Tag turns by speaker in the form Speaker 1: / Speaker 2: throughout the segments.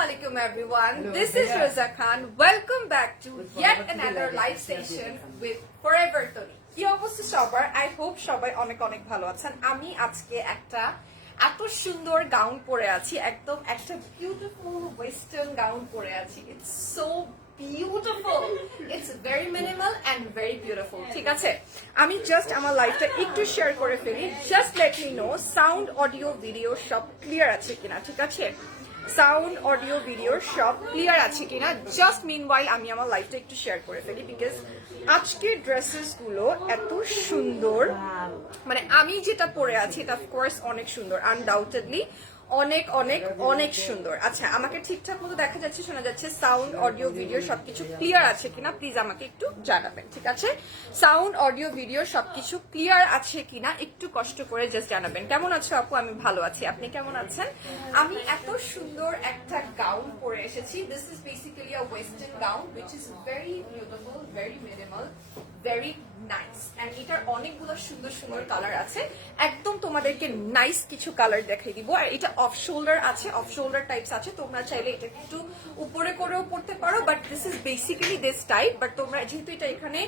Speaker 1: alaikum everyone. Hello. This is Rosa Khan. Welcome back to yet another live session with Forever Tony. কি অবস্থা সবার? I hope সবাই অনেক অনেক ভালো আছেন। আমি আজকে একটা এত সুন্দর গাউন পরে আছি একদম একটা বিউটিফুল ওয়েস্টার্ন গাউন পরে আছি। It's so beautiful it's very minimal and very beautiful ঠিক আছে? আমি জাস্ট আমার লাইফটা একটু শেয়ার করে ফেলি। Just let me know sound audio video সব ক্লিয়ার আছে কিনা ঠিক আছে? সাউন্ড অডিও ভিডিও সব ক্লিয়ার আছে কিনা? জাস্ট মিন ওয়াইল আমি আমার লাইফটা একটু শেয়ার করে ফেলি বিকজ আজকের ড্রেসেসগুলো এত সুন্দর। মানে আমি যেটা পরে আছি এটা অফকোর্স অনেক সুন্দর আনডাউটেডলি অনেক অনেক অনেক সুন্দর। আচ্ছা আমাকে ঠিকঠাক মতো দেখা যাচ্ছে, শোনা যাচ্ছে সাউন্ড অডিও ভিডিও সবকিছু ক্লিয়ার আছে কিনা? প্লিজ আমাকে একটু জানাবেন, ঠিক আছে? সাউন্ড অডিও ভিডিও সবকিছু ক্লিয়ার আছে কিনা? একটু কষ্ট করে জাস্ট জানাবেন। কেমন আছো আপু? আমি ভালো আছি। আপনি কেমন আছেন? আমি এত সুন্দর একটা গাউন পরে এসেছি। This is basically a western gown which is very beautiful very minimal very nice and এটার অনেকগুলো সুন্দর সুন্দর কালার আছে। একদম তোমাদেরকে নাইস কিছু কালার দেখাই দিব। আর এটা অফ শোল্ডার আছে অফ শোল্ডার টাইপস আছে। তোমরা চাইলে এটা একটু উপরে করেও পড়তে পারো but this is basically this type but তোমরা যেহেতু এটা এখানে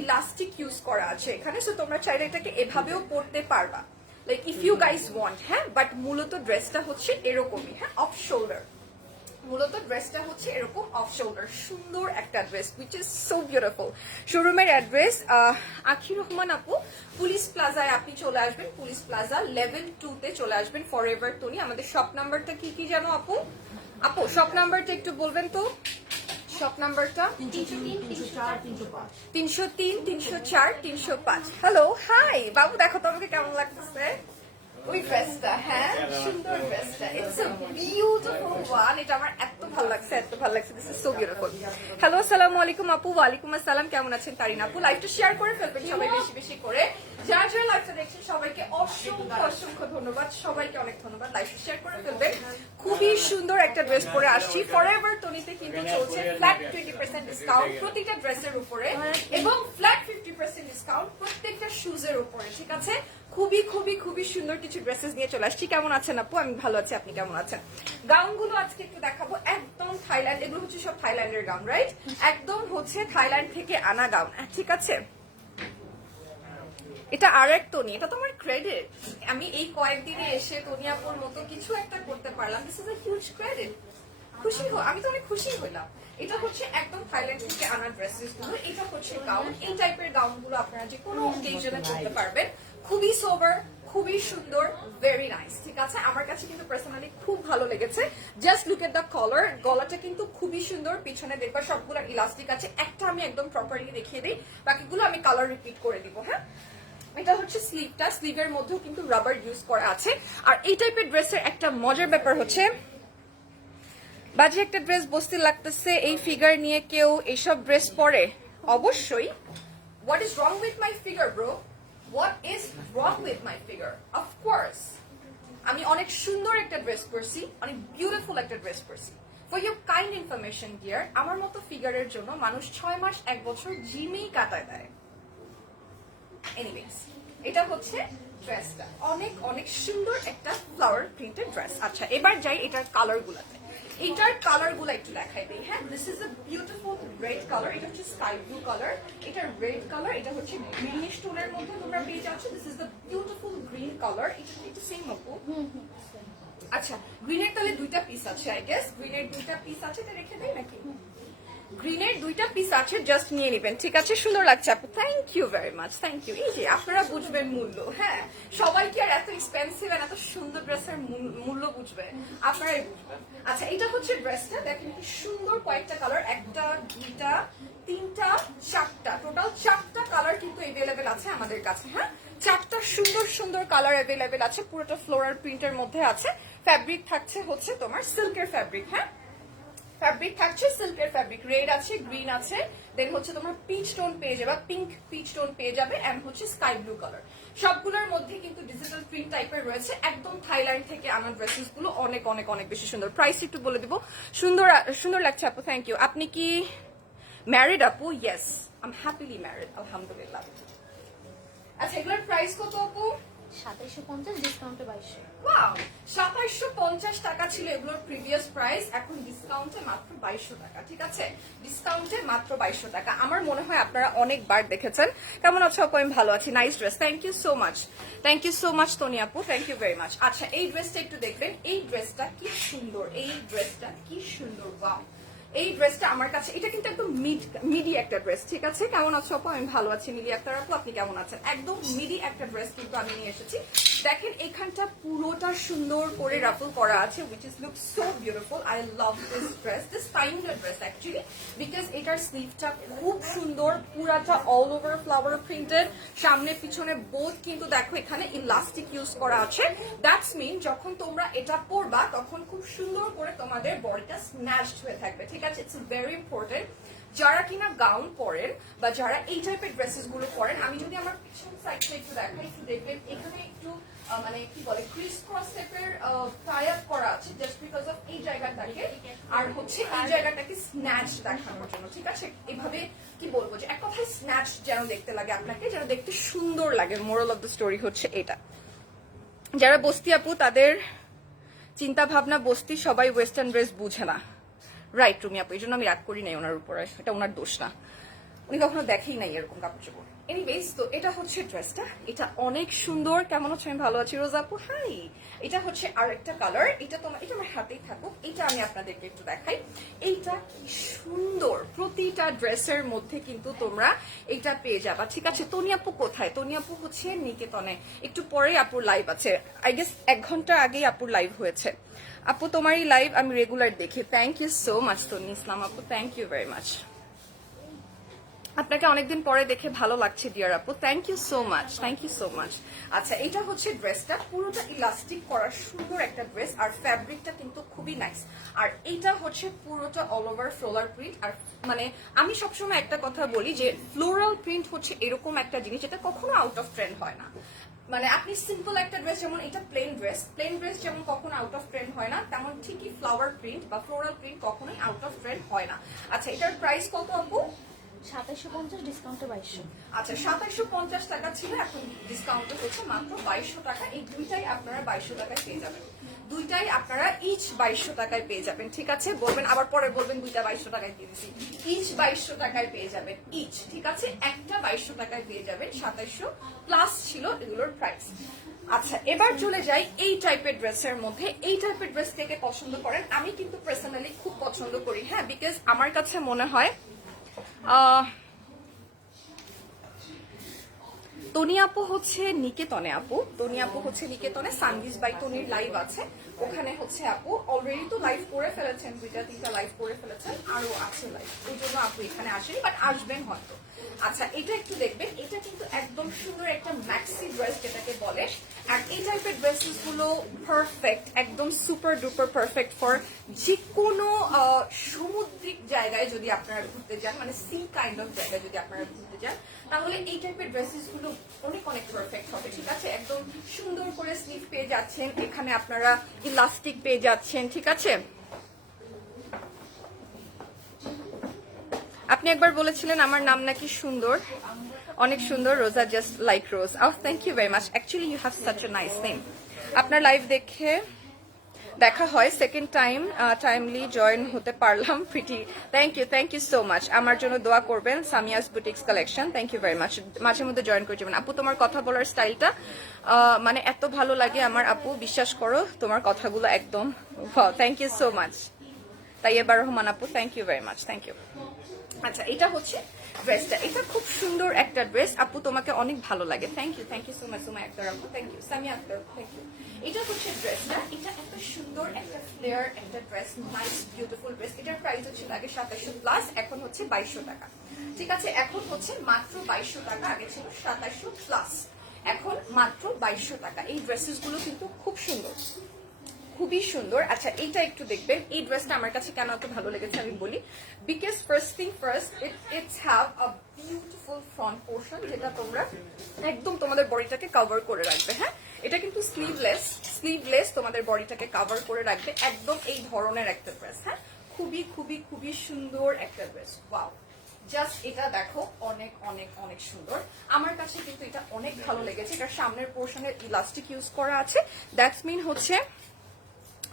Speaker 1: ইলাস্টিক ইউজ করা আছে এখানে সো তোমরা চাইলে এটাকে এভাবেও পড়তে পারবা। Like if you guys want হ্যাঁ? বাট মূলত ড্রেসটা হচ্ছে এরকমই হ্যাঁ? অফ শোল্ডার মূলত ড্রেসটা হচ্ছে এরকম অফ শোল্ডার সুন্দর একটা dress which is so beautiful শোরুমের অ্যাড্রেস আখি রহমান আপু, পুলিশ প্লাজায় আপনি চলে আসবেন, পুলিশ প্লাজা লেভেল টু তে চলে আসবেন ফর এভার টনি আমাদের শপ নাম্বারটা কি কি জানো আপু? আপু শপ নাম্বারটা একটু বলবেন তো? শপ নাম্বারটা তিনশো তিন, তিনশো চার, তিনশো পাঁচ। হ্যালো হাই বাবু, দেখো তোমাকে কেমন লাগতেছে? ওই হ্যাঁ? সুন্দর ইটস আ বিউটিফুল ওয়ান এটা আমার এত ভালো লাগছে, এত ভালো লাগছে। This is so beautiful hello আসসালামু আলাইকুম আপু। আসসালাম। কেমন আছেন আপু? লাইভটা শেয়ার করে ফেলবেন সবাই বেশি বেশি করে। যার যার লাইভটা দেখছেন, সবাইকে অসংখ্য অসংখ্য ধন্যবাদ। সবাইকে অনেক ধন্যবাদ। লাইভটা শেয়ার করে ফেলবেন। খুবই সুন্দর একটা ড্রেস পরে আসছি। ফরএভার টনিতে কিন্তু চলছে ফ্ল্যাট টোয়েন্টি পার্সেন্ট ডিসকাউন্ট প্রতিটা ড্রেসের উপরে। এবং ফ্ল্যাট ফিফটি পার্সেন্ট ডিসকাউন্ট প্রত্যেকটা শুজের উপরে, ঠিক আছে? খুবই খুবই খুবই সুন্দর কিছু ড্রেসেস নিয়ে চলে আসছি। কেমন আছেন আপু? আমি ভালো আছি, আপনি কেমন আছেন? গাউনগুলো আজকে একটু দেখাবো। একদম থাইল্যান্ড, এগুলো হচ্ছে সব থাইল্যান্ডের গাউন রাইট একদম হচ্ছে থাইল্যান্ড থেকে আনা গাউন। ঠিক আছে। এটা আর এক তনি এটা তোমার ক্রেডিট আমি এই কয়েকদিনে এসে তনিয়াপুর মতো কিছু একটা করতে পারলাম। This is a huge credit খুশি হো আমি তো অনেক খুশি হইলাম। এটা হচ্ছে একদম থাইল্যান্ড থেকে আনা ড্রেসেসগুলো। এটা হচ্ছে গাউন এই টাইপের গাউনগুলো আপনারা যে কোনো অকেশনে পরতে পারবেন। খুবই সোবার খুবই সুন্দর ভেরি নাইস ঠিক আছে? আমার কাছে কিন্তু পার্সোনালি খুব ভালো লেগেছে। Just look at the collar গলাটা কিন্তু খুবই সুন্দর, পিছনে দেখবা সবগুলো ইলাস্টিক আছে। একটা আমি একদম প্রপারলি দেখিয়ে দিই, বাকিগুলো আমি কালার রিপিট করে দিব হ্যাঁ? এটা হচ্ছে স্লিভটা স্লিভের মধ্যেও কিন্তু রাবার ইউজ করা আছে। আর এই টাইপের ড্রেসের একটা মজার ব্যাপার হচ্ছে, বাজে একটা ড্রেস বসতে লাগতেছে, এই ফিগার নিয়ে কেউ এইসব ড্রেস পরে? অবশ্যই। What is wrong with my figure bro what is wrong with my figure of course আমি অনেক সুন্দর একটা ড্রেস পরছি, অনেক বিউটিফুল একটা ড্রেস পরছি। For your kind information dear আমার মতো ফিগারের জন্য মানুষ ছয় মাস, এক বছর জিমেই কাটায় দেয়। এনিওয়েজ এটা হচ্ছে ড্রেসটা অনেক অনেক সুন্দর একটা ফ্লাওয়ার প্রিন্টেড ড্রেস আচ্ছা এবার যাই এটার কালার গুলাতে। এটার কালারগুলো একটু দেখাই দিই হ্যাঁ? This is a beautiful red colour এটা হচ্ছে স্কাই ব্লু কালার এটা রেড কালার এটা হচ্ছে গ্রিনিশ টোনের মধ্যে তোমরা পেয়ে যাচ্ছ। This is the beautiful green colour এটা একটু সেম অপু। আচ্ছা গ্রিনের তাহলে দুইটা পিস আছে আই গেস গ্রিনের দুইটা পিস আছে এটা রেখে দেয় নাকি? গ্রিনের দুইটা পিস আছে জাস্ট নিয়ে নেবেন, ঠিক আছে? সুন্দর লাগছে আপু। Thank you very much thank you এই যে, আপনারা বুঝবেন মূল্য হ্যাঁ? সবাই কি আর এত এক্সপেন্সিভ এত সুন্দর ড্রেসের মূল্য বুঝবে, আপনারাই বুঝবেন। আচ্ছা এটা হচ্ছে ড্রেসটা, দেখেন কি সুন্দর কয়েকটা কালার একটা, দুইটা, তিনটা, চারটা। টোটাল চারটা কালার কিন্তু এভেলেবেল আছে আমাদের কাছে হ্যাঁ? চারটা সুন্দর সুন্দর কালার অ্যাভেলেবেল আছে, পুরোটা ফ্লোরাল প্রিন্টের মধ্যে আছে। ফ্যাব্রিক থাকছে হচ্ছে তোমার সিল্কের ফ্যাব্রিক হ্যাঁ? ফ্যাব্রিক থাকছে সিল্কের ফ্যাব্রিক রেড আছে গ্রিন আছে দেন হচ্ছে তোমার পিচ টোন পেয়ে যাবে পিঙ্ক পিচ টোন পেয়ে যাবে অ্যান্ড হচ্ছে স্কাই ব্লু কালার সবগুলোর মধ্যে কিন্তু ডিজিটাল প্রিন্ট টাইপের রয়েছে, একদম থাইল্যান্ড থেকে আনা ড্রেসেসগুলো অনেক অনেক অনেক বেশি সুন্দর। প্রাইস একটু বলে দিব। সুন্দর সুন্দর লাগছে আপু থ্যাংক ইউ আপনি কি ম্যারিড আপু? ইয়েস আম হ্যাপিলি ম্যারিড আলহামদুলিল্লাহ। আচ্ছা এগুলোর প্রাইস কত আপু?
Speaker 2: সাতাইশো পঞ্চাশ ডিসকাউন্টে বাইশশো।
Speaker 1: ওয়াও সাতাইশশো পঞ্চাশ টাকা ছিল এগুলোর প্রিভিয়াস প্রাইস এখন ডিসকাউন্টে মাত্র বাইশশো টাকা, ঠিক আছে? ডিসকাউন্টে মাত্র বাইশশো টাকা। আমার মনে হয় আপনারা অনেকবার দেখেছেন। কেমন আছো আপু? আমি ভালো আছি। Nice dress thank you so much thank you so much Toni thank you very much আচ্ছা এই ড্রেসটা একটু দেখবেন। এই ড্রেসটা কি সুন্দর। এই ড্রেসটা কি সুন্দর। ওয়াও এই ড্রেসটা আমার কাছে, এটা কিন্তু একদম মিড মিডি একটা ড্রেস ঠিক আছে? কেমন আছো আপু? আমি ভালো আছি, মিলি আক্তার আপু, আপনি কেমন আছেন? একদম মিডি একটা ড্রেস কিন্তু আমি নিয়ে এসেছি। দেখেন, এখানটা পুরোটা সুন্দর করে রাফল করা আছে which is look so beautiful I love this dress this kind dress actually because এটার স্লিভটা খুব সুন্দর, পুরাটা অল ওভার ফ্লাওয়ার প্রিন্টেড সামনে, পিছনে বোথ কিন্তু দেখো, এখানে ইলাস্টিক ইউজ করা আছে। দ্যাটস মিন যখন তোমরা এটা পরবা, তখন খুব সুন্দর করে তোমাদের বডিটা স্ন্যাচড হয়ে থাকবে, ঠিক আছে ইটস ভেরি ইম্পর্টেন্ট যারা কিনা গাউন পরেন বা যারা এই টাইপের ড্রেসেসগুলো পরেন, আমি যদি আমার পিছন সাইডটা একটু দেখাই, একটু দেখবেন, এখানে একটু মানে কি বলে ক্রিস ক্রস টাইপের টাই আপ করা আছে জাস্ট বিকজ অফ এই জায়গাটাকে আর হচ্ছে এই জায়গাটাকে স্ন্যাচ দেখানোর জন্য, ঠিক আছে? এভাবে কি বলব যে এক কথায় স্ন্যাচ যেন দেখতে লাগে আপনাকে, যেন দেখতে সুন্দর লাগে। মোরাল অফ দ্য স্টোরি হচ্ছে এটা। যারা বস্তি আপু, তাদের চিন্তা ভাবনা বস্তি সবাই ওয়েস্টার্ন ড্রেস বুঝে না। রাইট রুমি আপু, এই জন্য আমি রাগ করি নাই ওনার উপরে, এটা ওনার দোষ না। উনি কখনো দেখেই নাই এরকম কাপড় চোপড় এনিওয়েজ তো এটা হচ্ছে ড্রেসটা। এটা অনেক সুন্দর। কেমন হচ্ছে আমি ভালো আছি। রোজা আপু হাই এটা হচ্ছে আরেকটা কালার এটা তোমার এটা আমার হাতেই থাকুক। এটা আমি আপনাদেরকে একটু দেখাই। এইটা কি সুন্দর! প্রতিটা ড্রেসের মধ্যে কিন্তু তোমরা এইটা পেয়ে যাবা। ঠিক আছে তনি আপু কোথায়? তনি আপু হচ্ছে নিকেতনে। একটু পরে আপুর লাইভ আছে। আই গেস এক ঘণ্টা আগেই আপুর লাইভ হয়েছে। আপু তোমার এই লাইভ আমি রেগুলার দেখি। Thank you so much Toni ইসলাম আপু। থ্যাংক ইউ ভেরি মাচ আপনাকে অনেকদিন পরে দেখে ভালো লাগছে ডিয়ার আপু। Thank you so much thank you so much আচ্ছা এটা হচ্ছে ড্রেসটা পুরোটা ইলাস্টিক করার সুন্দর একটা ড্রেস আর ফ্যাব্রিকটা কিন্তু খুবই নাইস আর এটা হচ্ছে পুরোটা অল ওভার ফ্লোরাল প্রিন্ট আর মানে আমি সবসময় একটা কথা বলি যে ফ্লোরাল প্রিন্ট হচ্ছে এরকম একটা জিনিস যেটা কখনো আউট অফ ট্রেন্ড হয় না। মানে আপনি সিম্পল একটা ড্রেস যেমন এটা প্লেন ড্রেস প্লেন ড্রেস যেমন কখনো আউট অফ ট্রেন্ড হয় না, তেমন ঠিকই ফ্লাওয়ার প্রিন্ট বা ফ্লোরাল প্রিন্ট কখনোই আউট অফ ট্রেন্ড হয় না। আচ্ছা এটার প্রাইস কত আপু?
Speaker 2: সাতাইশো পঞ্চাশ ডিসকাউন্টে বাইশশো।
Speaker 1: আচ্ছা সাতাইশো পঞ্চাশ টাকা ছিল, এখন ডিসকাউন্ট হচ্ছে মাত্র বাইশশো টাকা। এই দুইটাই আপনারা বাইশশো টাকায় পেয়ে যাবেন। দুইটাই আপনারা ইচ বাইশশো টাকায় পেয়ে যাবেন, ঠিক আছে? বলবেন, আবার পরে বলবেন, দুইটা বাইশশো টাকায় দিয়ে দিচ্ছি ইচ বাইশশো টাকায় পেয়ে যাবেন ইচ ঠিক আছে? একটা বাইশশো টাকায় পেয়ে যাবেন সাতাইশশো প্লাস ছিল এগুলোর প্রাইস আচ্ছা এবার চলে যাই এই টাইপের ড্রেসের মধ্যে। এই টাইপের ড্রেস থেকে পছন্দ করেন? আমি কিন্তু পার্সোনালি খুব পছন্দ করি হ্যাঁ? বিকজ আমার কাছে মনে হয় আহ তনি আপু হচ্ছে নিকেতনে আপু। তনি আপু হচ্ছে নিকেতনে সানভিজ বাই তনির লাইভ আছে। ওখানে হচ্ছে আপু অলরেডি তো লাইভ করে ফেলেছেন, দুইটা, তিনটা লাইভ করে ফেলেছেন, আরও আছে লাইভ ওই জন্য আপু এখানে আসেনি বাট আসবেন হয়তো। আচ্ছা এটা একটু দেখবেন, এটা কিন্তু একদম সুন্দর একটা ম্যাক্সি ড্রেস যেটাকে বলে। আর এই টাইপের ড্রেসেসগুলো পারফেক্ট একদম সুপার ডুপার পারফেক্ট ফর যে কোনো সামুদ্রিক জায়গায় যদি আপনারা ঘুরতে যান মানে সি কাইন্ড অফ জায়গায় যদি আপনারা যান তাহলে এই টাইপের ড্রেসেসগুলো অনেক অনেক পারফেক্ট হবে, ঠিক আছে? একদম সুন্দর করে স্লিভ পেয়ে যাচ্ছেন। এখানে আপনারা ইলাস্টিক পেয়ে যাচ্ছেন, ঠিক আছে? আপনি একবার বলেছিলেন আমার নাম নাকি সুন্দর। অনেক সুন্দর Roza just like rose ah thank you very much actually you have such a nice name আপনার লাইভ দেখে দেখা হয় সেকেন্ড টাইম টাইমলি জয়েন হতে পারলাম pretty thank you thank you so much আমার জন্য দোয়া করবেন, Samia's boutiques collection thank you very much মাঝে মধ্যে জয়েন করে যাবেন। আপু, তোমার কথা বলার স্টাইলটা মানে এত ভালো লাগে আমার আপু, বিশ্বাস করো, তোমার কথাগুলো একদম থ্যাংক ইউ সো মাচ তাইয়েবার রহমান আপু thank you very much thank you আচ্ছা এটা হচ্ছে ড্রেসটা এটা খুব সুন্দর একটা ড্রেস আপু, তোমাকে অনেক ভালো লাগে। Thank you thank you so much Suma Akter আপু। Thank you Samia Akter thank you এটা হচ্ছে ড্রেসটা এটা এত সুন্দর একটা ফ্লেয়ার একটা ড্রেস নাইস বিউটিফুল ড্রেস এটার প্রাইস হচ্ছিল আগে সাতাশশো প্লাস এখন হচ্ছে বাইশশো টাকা। ঠিক আছে, এখন হচ্ছে মাত্র বাইশশো টাকা, আগে ছিল সাতাশশো প্লাস এখন মাত্র বাইশশো টাকা। এই ড্রেসেসগুলো কিন্তু খুব সুন্দর। খুবই সুন্দর। আচ্ছা এইটা একটু দেখবেন। এই ড্রেসটা আমার কাছে কেন এত ভালো লেগেছে আমি বলি। Because first thing first it it's have a beautiful front portion যেটা তোমরা একদম তোমাদের বডিটাকে কভার করে রাখবে হ্যাঁ? এটা কিন্তু স্লিভলেস স্লিভলেস তোমাদের বডিটাকে কভার করে রাখবে একদম এই ধরনের একটা ড্রেস হ্যাঁ? খুবই খুবই খুবই সুন্দর একটা ড্রেস ওয়াও জাস্ট এটা দেখো, অনেক অনেক অনেক সুন্দর। আমার কাছে কিন্তু এটা অনেক ভালো লেগেছে। এটা সামনের পোর্শনের ইলাস্টিক ইউজ করা আছে। দ্যাটস মিন হচ্ছে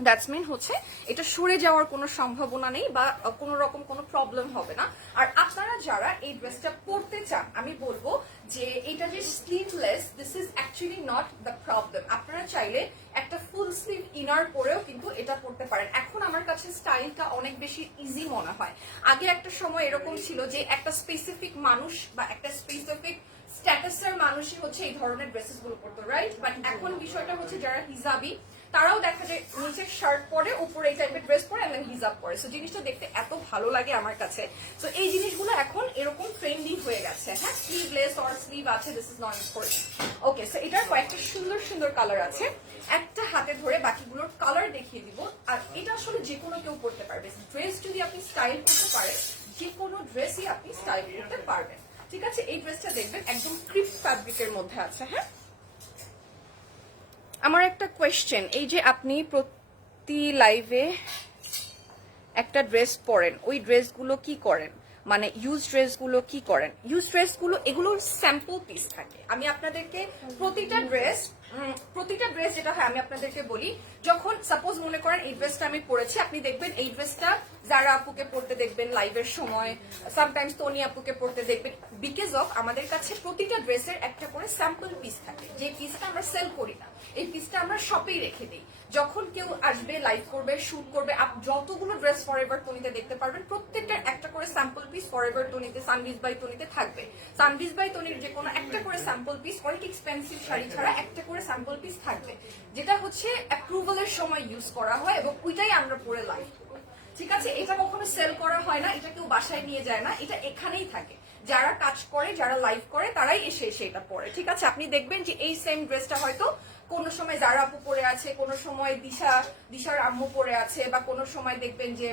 Speaker 1: দ্যাটস মিন হচ্ছে এটা সরে যাওয়ার কোনো সম্ভাবনা নেই বা কোনো রকম কোনো প্রবলেম হবে না। আর আপনারা যারা এই ড্রেসটা পরতে চান, আমি বলব যে এটা যে sleeveless this is actually not the problem আপনারা চাইলে একটা ফুল স্লিভ ইনার পরেও কিন্তু এটা পরতে পারেন। এখন আমার কাছে স্টাইলটা অনেক বেশি ইজি মনে হয়। আগে একটা সময় এরকম ছিল যে একটা স্পেসিফিক মানুষ বা একটা স্পেসিফিক স্ট্যাটাসের মানুষই হচ্ছে এই ধরনের ড্রেসেসগুলো পরতো রাইট বাট এখন বিষয়টা হচ্ছে যারা হিজাবি তারাও দেখা যায় নিচে শার্ট পরে, উপরে এই টাইপের ড্রেস পরে এবং হিজাব পরে। সো জিনিসটা দেখতে এত ভালো লাগে আমার কাছে। সো এই জিনিসগুলো এখন এরকম ট্রেন্ডি হয়ে গেছে। হ্যাঁ স্লিভলেস অর স্লিভ আছে this is not important okay so এটার কয়েকটা সুন্দর সুন্দর কালার আছে। একটা হাতে ধরে বাকিগুলোর কালার দেখিয়ে দিব। আর এটা আসলে যে কোনো কেউ পরতে পারবে। ড্রেস যদি আপনি স্টাইল করতে পারেন, যে কোনো ড্রেসই আপনি স্টাইল করতে পারবেন। ঠিক আছে? এই ড্রেসটা দেখবেন একদম ক্রিপ ফ্যাব্রিকের মধ্যে আছে হ্যাঁ? আমার একটা কোয়েশ্চেন এই যে আপনি প্রতি লাইভে একটা ড্রেস পরেন, ওই ড্রেসগুলো কি করেন? মানে ইউজ ড্রেসগুলো কি করেন? ইউজ ড্রেসগুলো এগুলোর স্যাম্পল পিস থাকে। আমি আপনাদেরকে প্রতিটা ড্রেস প্রতিটা ড্রেস যেটা হয়, আমি আপনাদেরকে বলি, যখন সাপোজ মনে করেন এই ড্রেসটা আমি পরেছি, আপনি দেখবেন এই ড্রেসটা যারা আপুকে পড়তে দেখবেন লাইভের সময় সামটাইমস তনি আপুকে পড়তে দেখবেন বিকজ অফ আমাদের কাছে প্রতিটা ড্রেসের একটা করে স্যাম্পল পিস থাকে। যে পিসটা আমরা সেল করি না, এই পিসটা আমরা শপেই রেখে দিই। যখন কেউ আসবে লাইভ করবে শুট করবে, আপ- যতগুলো ড্রেস ফরএভার টনিতে দেখতে পারবেন, প্রত্যেকটার একটা করে স্যাম্পল পিস ফরএভার টনিতে সানবিজ বাই টনিতে থাকবে। সানবিজ বাই টনির যে কোনো একটা করে স্যাম্পল পিস অনেক এক্সপেন্সিভ শাড়ি ছাড়া একটা করে স্যাম্পল পিস থাকবে, যেটা হচ্ছে অ্যাপ্রুভালের সময় ইউজ করা হয় এবং ওইটাই আমরা পরে লাইভ ঠিক আছে? এটা কখনো সেল করা হয় না, এটা কেউ বাসায় নিয়ে যায় না, এটা এখানেই থাকে। যারা কাজ করে, যারা লাইভ করে, তারাই এসে এসে এটা পরে। ঠিক আছে? আপনি দেখবেন যে এই সেম ড্রেসটা হয়তো কোনো সময় যারা আপু পরে আছে, কোনো সময় দিশা, দিশার আম্মু পরে আছে, বা কোনো সময় দেখবেন যে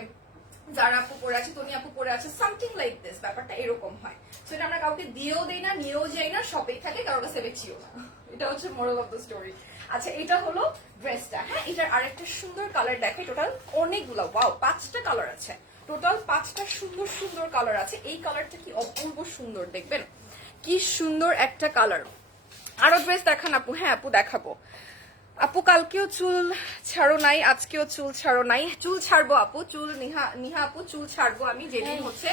Speaker 1: যারা আপু পরে আছে, তনি আপু পরে আছে সামথিং লাইক দিস ব্যাপারটা এরকম হয়। সেটা আমরা কাউকে দিয়েও দেই না, নিয়েও যাই না, সবেই থাকে কারোর কাছে বেচিও না। এটা হচ্ছে মোরাল অফ দ্য স্টোরি আচ্ছা এটা হলো ড্রেসটা হ্যাঁ এটার আরেকটা সুন্দর কালার দেখে টোটাল অনেকগুলো ওয়াও পাঁচটা কালার আছে। টোটাল পাঁচটা সুন্দর সুন্দর কালার আছে। এই কালারটা কি অপূর্ব সুন্দর, দেখবেন? কি সুন্দর একটা কালার আরও ড্রেস দেখান আপু। হ্যাঁ আপু দেখাবো। আপু কালকেও চুল ছাড়ো নাই আজকেও চুল ছাড়ো নাই। চুল ছাড়বো আপু চুল নিহা নিহা আপু চুল ছাড়বো আমি যেদিন হচ্ছে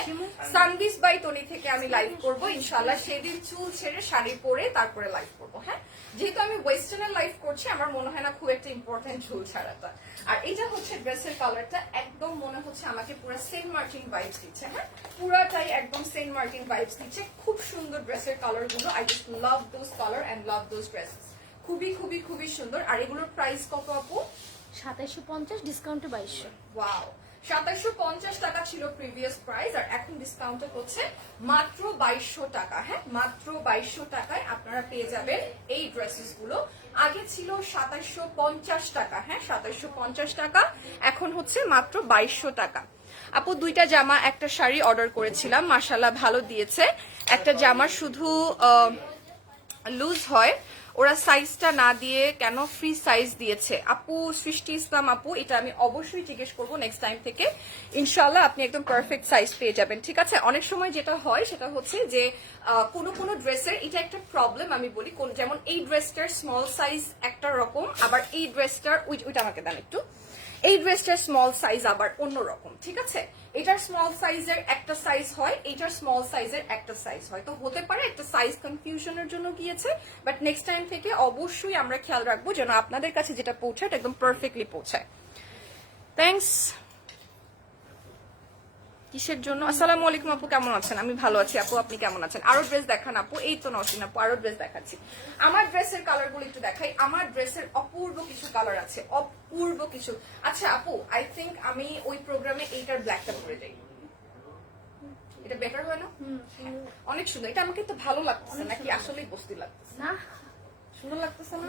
Speaker 1: সানবিস বাই টনি থেকে আমি লাইভ করব ইনশাল্লাহ সেদিন চুল ছেড়ে শাড়ি পরে তারপরে লাইভ করব হ্যাঁ? যেহেতু আমি ওয়েস্টার্নের লাইভ করছি আমার মনে হয় না খুব একটা ইম্পর্টেন্ট চুল ছাড়াটা। আর এটা হচ্ছে ড্রেসের কালারটা একদম মনে হচ্ছে আমাকে পুরো সেন্ট মার্টিন ভাইবস দিচ্ছে হ্যাঁ? পুরাটাই একদম সেন্ট মার্টিন ভাইবস দিচ্ছে। খুব সুন্দর ড্রেসের কালারগুলো I just love those colour and love those dresses খুবই খুবই খুবই সুন্দর। আর এগুলোর প্রাইস কত আপু?
Speaker 2: সাতাইশো পঞ্চাশ ডিসকাউন্টে বাইশশো।
Speaker 1: ওয়াও সাতাশশো পঞ্চাশ টাকা ছিল প্রিভিয়াস প্রাইস আর এখন ডিসকাউন্টে হচ্ছে মাত্র বাইশশো টাকা। হ্যাঁ মাত্র বাইশশো টাকায় আপনারা পেয়ে যাবেন এই ড্রেসেসগুলো আগে ছিল সাতাশশো পঞ্চাশ টাকা। হ্যাঁ সাতাশশো পঞ্চাশ টাকা এখন হচ্ছে মাত্র বাইশশো টাকা। আপু দুইটা জামা একটা শাড়ি অর্ডার করেছিলাম। মাসাল্লাহ ভালো দিয়েছে। একটা জামা শুধু লুজ হয় ওরা সাইজটা না দিয়ে কেন ফ্রি সাইজ দিয়েছে? আপু, সৃষ্টি ইসলাম আপু, এটা আমি অবশ্যই জিজ্ঞেস করব নেক্সট টাইম থেকে। ইনশাল্লাহ আপনি একদম পারফেক্ট সাইজ পেয়ে যাবেন, ঠিক আছে? অনেক সময় যেটা হয়, সেটা হচ্ছে যে কোন কোনো ড্রেসের এটা একটা প্রবলেম আমি বলি, কোন, যেমন এই ড্রেসটার স্মল সাইজ একটা রকম, আবার এই ড্রেসটার ওইটা আমাকে দেন একটু। এই ড্রেসটার স্মল সাইজ আবার অন্যরকম, ঠিক আছে? এটার স্মল সাইজের একটা সাইজ হয়, এটার স্মল সাইজের একটা সাইজ হয়। তো হতে পারে একটা সাইজ কনফিউশনের জন্য গিয়েছে বাট নেক্সট টাইম থেকে অবশ্যই আমরা খেয়াল রাখব যেন আপনাদের কাছে যেটা পৌঁছায় একদম পারফেক্টলি পৌঁছায়। থ্যাংকস কিসের জন্য? আসসালামু আলাইকুম আপু কেমন আছেন? আমি ভালো আছি। আপু আপনি কেমন আছেন? আরও ড্রেস দেখান আপু। এই তো নসিন আপু আরও ড্রেস দেখাচ্ছি। আমার ড্রেসের কালারগুলো একটু দেখাই। আমার ড্রেসের অপূর্ব কিছু কালার আছে। অপূর্ব কিছু। আচ্ছা আপু আই থিংক আমি ওই প্রোগ্রামে এইটার ব্ল্যাকটা পরে যাই। এটা বেটার হয় না? অনেক সুন্দর। এটা আমাকে তো ভালো লাগতেছে নাকি আসলেই বস্তি লাগতেছে?
Speaker 2: না।
Speaker 1: সুন্দর লাগতেছে না?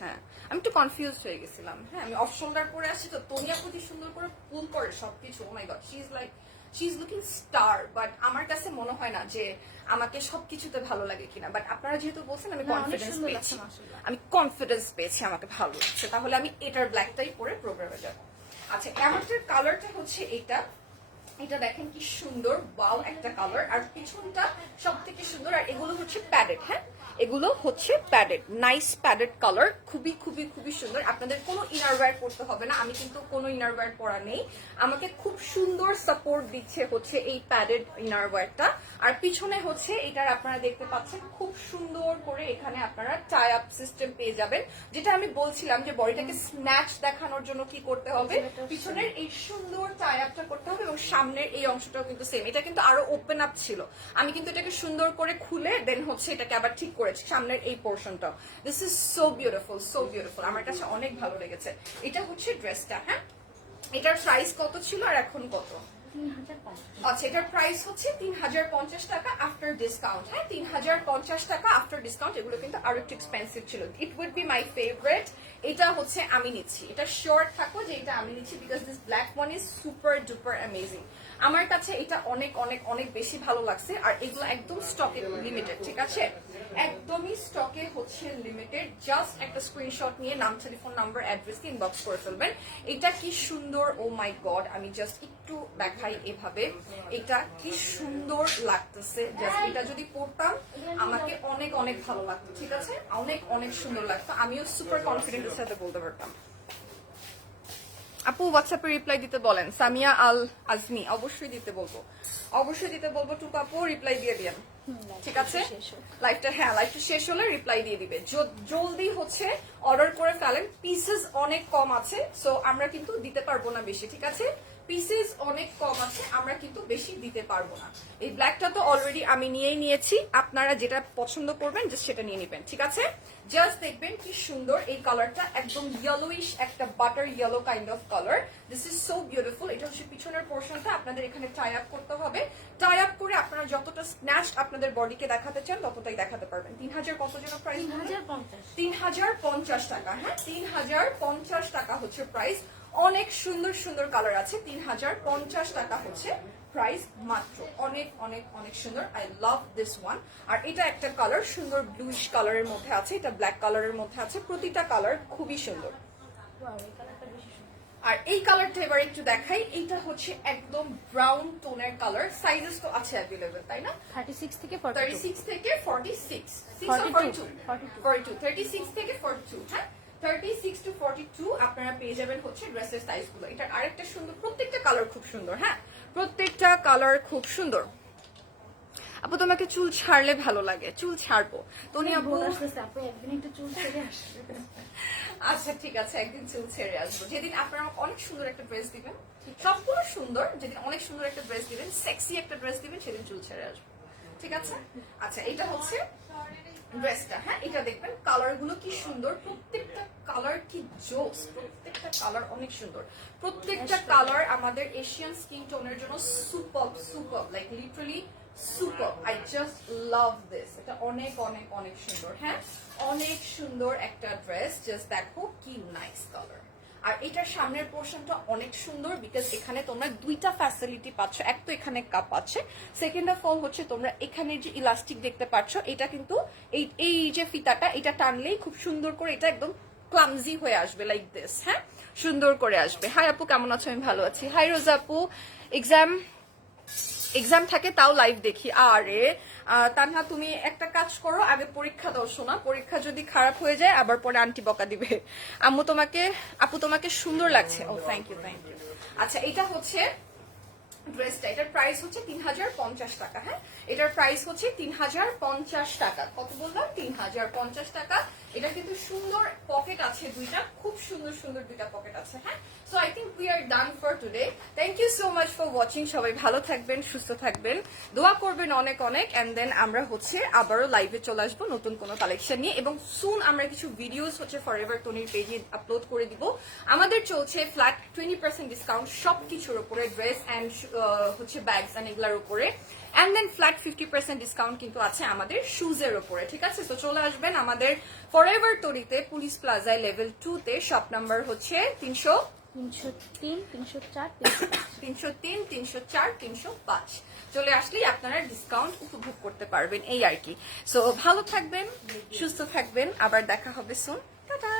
Speaker 1: হ্যাঁ। আমি একটু কনফিউজ হয়ে গেছিলাম। হ্যাঁ আমি অফ শোল্ডার পরে আসছি তো তনিয়া প্রতি সুন্দর করে পুল করে সবকিছু? ও my god she is like she is looking star but আমার কাছে মনে হয় না যে আমাকে সবকিছুতে ভালো লাগে কিনা। বাট আপনারা যেহেতু বলছেন আমি কনফিডেন্স পেয়েছি। আমি কনফিডেন্স পেয়েছি আমাকে ভালো লাগছে। তাহলে আমি এটার ব্ল্যাকটাই পরে প্রোগ্রামে যাব। আচ্ছা আমাদের কালারটা হচ্ছে এটা। এটা দেখেন কি সুন্দর বাউ একটা কালার আর পিছনটা সব থেকে সুন্দর আর এগুলো হচ্ছে প্যাডেড হ্যাঁ? এগুলো হচ্ছে প্যাডেড নাইস প্যাডেড কালার খুবই খুবই খুবই সুন্দর। আপনাদের কোনো ইনার ওয়্যার করতে হবে না আমি কিন্তু কোনো ইনার ওয়্যার পরা নেই। আমাকে খুব সুন্দর সাপোর্ট দিচ্ছে হচ্ছে এই প্যাডেড ইনার ওয়্যারটা আর পিছনে হচ্ছে এটার আপনারা দেখতে পাচ্ছেন খুব সুন্দর করে এখানে আপনারা টাই আপ সিস্টেম পেয়ে যাবেন যেটা আমি বলছিলাম যে বডিটাকে স্ন্যাচ দেখানোর জন্য কি করতে হবে? পিছনের এই সুন্দর টাই আপটা করতে হবে এবং সামনের এই অংশটাও কিন্তু সেম এটা কিন্তু আরও ওপেন আপ ছিল। আমি কিন্তু এটাকে সুন্দর করে খুলে দেন হচ্ছে এটাকে আবার ঠিক করেছি সামনের এই পোর্শনটাও this is so beautiful so beautiful আমার কাছে অনেক ভালো লেগেছে। এটা হচ্ছে ড্রেসটা হ্যাঁ? এটার প্রাইস কত ছিল আর এখন কত? আচ্ছা এটার প্রাইস হচ্ছে তিন হাজার পঞ্চাশ টাকা আফটার ডিসকাউন্ট হ্যাঁ তিন হাজার পঞ্চাশ টাকা আফটার ডিসকাউন্ট এগুলো কিন্তু আরও একটু এক্সপেন্সিভ ছিল। It would be my favourite এটা হচ্ছে আমি নিচ্ছি। এটা শিওর থাকো যে এটা আমি নিচ্ছি because this black one is super duper amazing আমার কাছে এটা অনেক অনেক অনেক বেশি ভালো লাগছে, আর এগুলো একদম স্টকে লিমিটেড ঠিক আছে? একদমই স্টকে হচ্ছে লিমিটেড জাস্ট একটা স্ক্রিনশট নিয়ে নাম টেলিফোন নাম্বার অ্যাড্রেস ইনবক্স করে ফেলবেন। এটা কি সুন্দর ও মাই গড আমি জাস্ট একটু দেখাই এভাবে। এটা কি সুন্দর লাগতেছে জাস্ট এটা যদি পড়তাম, আমাকে অনেক অনেক ভালো লাগতো, ঠিক আছে? অনেক অনেক সুন্দর লাগতো, আমিও সুপার কনফিডেন্টের সাথে বলতে পারতাম। আপু হোয়াটসঅ্যাপে রিপ্লাই দিতে বলেন। সামিয়া আল আজমি অবশ্যই দিতে বলব। অবশ্যই দিতে বলব টুকু আপু রিপ্লাই দিয়ে দিয়েন। ঠিক আছে? লাইফটা হ্যাঁ লাইফটা শেষ হলে রিপ্লাই দিয়ে দিবে। জলদি হচ্ছে অর্ডার করে ফেলেন। পিসেস অনেক কম আছে সো আমরা কিন্তু দিতে পারব না বেশি ঠিক আছে? পিসেস অনেক কম আছে আমরা কিন্তু বেশি দিতে পারব না। এই ব্ল্যাকটা তো অলরেডি আমি নিয়েই নিয়েছি আপনারা যেটা পছন্দ করবেন জাস্ট সেটা নিয়ে নেবেন ঠিক আছে? জাস্ট দেখবেন কি সুন্দর এই কালারটা একদম ইয়েলোইশ একটা butter yellow kind of colour this is so beautiful এটা হচ্ছে পিছনের পোর্শনটা আপনাদের এখানে টাই আপ করতে হবে। টাই আপ করে আপনারা যতটা স্ন্যাশ আপনাদের বডিকে দেখাতে চান ততটাই দেখাতে পারবেন। তিন হাজার কত যেন প্রাইস
Speaker 2: তিন হাজার পঞ্চাশ।
Speaker 1: টাকা হ্যাঁ? তিন হাজার পঞ্চাশ টাকা হচ্ছে প্রাইস অনেক সুন্দর সুন্দর কালার আছে তিন হাজার পঞ্চাশ টাকা হচ্ছে প্রাইস মাত্র। অনেক অনেক অনেক সুন্দর। আই লাভ দিস ওয়ান আর এটা একটা কালার সুন্দর ব্লুইশ কালারের মধ্যে আছে এটা ব্ল্যাক কালারের মধ্যে আছে প্রতিটা কালার খুবই সুন্দর। আর এই কালারটা এবার একটু দেখাই এইটা হচ্ছে একদম ব্রাউন টোনের কালার সাইজেস তো আছে অ্যাভেলেবেল তাই না?
Speaker 2: থার্টি সিক্স থেকে ফর্টি
Speaker 1: 36 থেকে 46 6
Speaker 2: 42,
Speaker 1: 42
Speaker 2: 42
Speaker 1: 42 36 থেকে 42 হ্যাঁ? 36 টু 42 আপনারা পেয়ে যাবেন হচ্ছে ড্রেসের সাইজগুলো এটা আরেকটা সুন্দর প্রত্যেকটা কালার খুব সুন্দর হ্যাঁ? প্রত্যেকটা কালার খুব সুন্দর। আপু তোমাকে চুল ছাড়লে ভালো লাগে চুল ছাড়বো। তনি আপু আচ্ছা ঠিক আছে একদিন চুল ছেড়ে আসব। যেদিন আপনারা অনেক সুন্দর একটা ড্রেস দিবেন সবগুলো সুন্দর যেদিন অনেক সুন্দর একটা ড্রেস দিবেন সেক্সি একটা ড্রেস দিবেন সেদিন চুল ছেড়ে আসব। ঠিক আছে? আচ্ছা এটা হচ্ছে ড্রেসটা হ্যাঁ? এটা দেখবেন কালারগুলো কি সুন্দর। প্রত্যেকটা কালার কি জোস। প্রত্যেকটা কালার অনেক সুন্দর। প্রত্যেকটা কালার আমাদের এশিয়ান স্কিন টোনের জন্য super super like literally super I just love this এটা অনেক অনেক অনেক সুন্দর হ্যাঁ? অনেক সুন্দর একটা ড্রেস জাস্ট দেখো কি নাইস কালার আর এটার সামনের পোর্শনটা অনেক সুন্দর বিকজ এখানে তোমরা দুইটা ফ্যাসিলিটি পাচ্ছ। এক তো এখানে কাপ আছে। সেকেন্ড অফ অল হচ্ছে তোমরা এখানে যে ইলাস্টিক দেখতে পাচ্ছ, এটা কিন্তু এই এই যে ফিতাটা, এটা টানলেই খুব সুন্দর করে এটা একদম ক্লামজি হয়ে আসবে লাইক দিস হ্যাঁ? সুন্দর করে আসবে। হাই আপু, কেমন আছো? আমি ভালো আছি। হাই রোজা আপু এক্সাম এক্সাম থাকে তাও লাইভ দেখি। আরে তানহা, তুমি একটা কাজ করো, আগে পরীক্ষা দাও শোনা পরীক্ষা যদি খারাপ হয়ে যায়, আবার পরে আন্টি বকা দিবে। আম্মু তোমাকে, আপু তোমাকে সুন্দর লাগছে। ও থ্যাংক ইউ থ্যাংক ইউ আচ্ছা এটা হচ্ছে ড্রেসটা এটার প্রাইস হচ্ছে তিন হাজার পঞ্চাশ টাকা হ্যাঁ? এটার প্রাইস হচ্ছে তিন হাজার পঞ্চাশ টাকা। কত বললাম? তিন হাজার পঞ্চাশ টাকা। এটা কিন্তু সুন্দর পকেট আছে দুইটা, খুব সুন্দর সুন্দর দুইটা পকেট আছে হ্যাঁ? So I think we are done for today thank you so much for watching সবাই ভালো থাকবেন, সুস্থ থাকবেন। দোয়া করবেন অনেক অনেক অ্যান্ড দেন আমরা হচ্ছে আবারও লাইভে চলে আসব নতুন কোনো কালেকশন নিয়ে, এবং সুন আমরা কিছু ভিডিওস হচ্ছে ফর এভার টনির পেজে আপলোড করে দিব। আমাদের চলছে ফ্ল্যাট টোয়েন্টি পার্সেন্ট ডিসকাউন্ট সব কিছুর উপরে ড্রেস অ্যান্ড হচ্ছে ব্যাগস অ্যান্ড এগুলার উপরে। And then flat fifty percent discount কিন্তু আছে আমাদের শুজের উপরে ঠিক আছে? তো চলে আসবেন আমাদের ফর এভার তরিতে পুলিশ প্লাজায় লেভেল টু তে শপ নাম্বার হচ্ছে তিনশো
Speaker 2: তিনশো তিন তিনশো চার
Speaker 1: তিনশো তিন তিনশো চার তিনশো পাঁচ। চলে আসলেই আপনারা ডিসকাউন্ট উপভোগ করতে পারবেন এই আর কি। সো ভালো থাকবেন সুস্থ থাকবেন আবার দেখা হবে সুন টাটা!